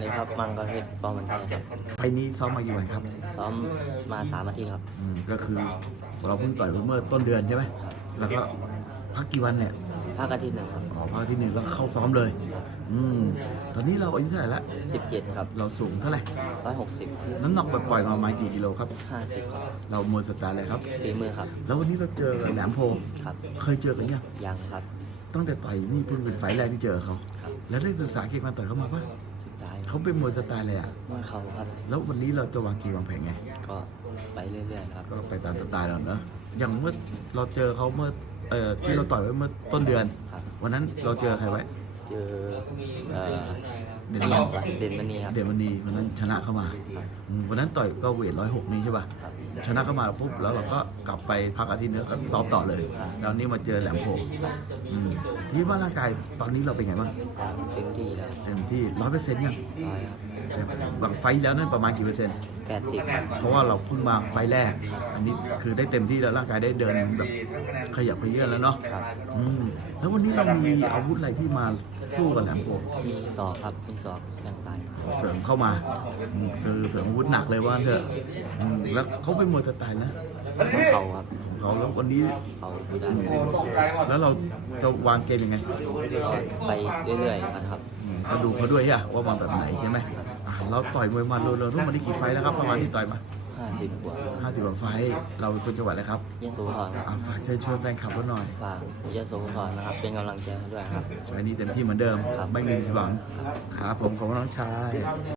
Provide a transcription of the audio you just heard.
เลยครับมังกรเพชรปอมันชัยครับไฟล์นี้ซ้อมมากี่วันครับซ้อมมาสามอาทิตย์ครับอืมก็คือเราเพิ่งต่อยเมื่อต้นเดือนใช่ไหมแล้วก็พักกี่วันเนี่ยภาคอาทิตย์หนึ่งครับอ๋อพักอาที่หนึ่งแล้วก็เข้าซ้อมเลย อืมตอนนี้เราอายุเท่าไหร่ละสิบเจ็ดครับเราสูงเท่าไหร่ร้อยหกสิบน้ำหนักแบบปล่อยๆมาประมาณกี่กิโลครับ ห้าสิบครับเรามวยสไตล์อะไรครับ ฝีมือครับแล้ววันนี้เราเจอแหลมโพธิ์ครับ เคยเจอกันยังยังครับ ตั้งแต่ต่อยนี่เพิ่งเป็นไฟล์แรกที่เจอเขา ครับ แล้วได้ศึกษาเก่งมาต่อยเขามาปะ สุดท้ายเขาเป็นมวยสไตล์อะไรอะเมื่อเขาครับ แล้ววันนี้เราจะวางเกมวางแผนไง ก็ไปเรื่อยๆครับ ก็ไปตามสไตล์เราเนอะอย่างเมื่อเราเจอเขาเมื่อเอ่อที่เราต่อยไว้เมื่อต้นเดือน ครับวันนั้นเราเจอใครไว้ เจอเอ่อ เด่นเด่นมณีเด่นมณีครับ เดมณีวันนั้นชนะเข้ามาอืมวันนั้นต่อยก็เวทร้อยหกนี้ใช่ป่ะครับชนะเข้ามาปุ๊บแล้วเราก็กลับไปพักอาทิตย์นึงแล้วก็ซ้อมต่อเลย แล้วนี่มาเจอแหลมโพธิ์อืมคิดว่าร่างกายตอนนี้เราเป็นไงบ้างก็เต็มที่แล้วเต็มที่ร้อยเปอร์เซ็นต์ยังร้อยครับหลังไฟท์แล้วนั่นประมาณกี่เปอร์เซ็นต์ แปดสิบครับเพราะว่าเราเพิ่งมาไฟล์แรก อันนี้คือได้เต็มที่แล้วร่างกายได้เดินแบบขยับขยื่นแล้วเนาะครับอืมแล้ววันนี้เรามีอาวุธอะไรที่มา สู้กับแหลมโพธิ์มีศอกครับมีศอกยังตายเสริมเข้ามาอืมเสริมเสริมอาวุธหนักเลยว่างั้นเถอะอืมแล้วเขาเป็นมวยสไตล์นะเขาครับของเขาแล้ววันนี้เขาไม่ได้แล้วเราจะวางเกมยังไงก็ไปเรื่อยๆกันครับอืมก็ดูเขาด้วยใช่ปะว่าวางแบบไหนใช่ไหมอะเราต่อยมวยมาเราเรารุ่นมาได้กี่ไฟล์แล้วครับประมาณที่ต่อยมา ห้าสิบกว่าห้าสิบกว่าไฟล์เราเป็นคนจังหวัดอะไรครับยโสธรครับอะฝากเชิญชวนแฟนคลับเราหน่อยฝากยโสธรนะครับ เป็นกำลังใจให้ด้วยครับ ไฟล์นี้เต็มที่เหมือนเดิมครับไม่มีผิดหวังครับผมของน้องชาย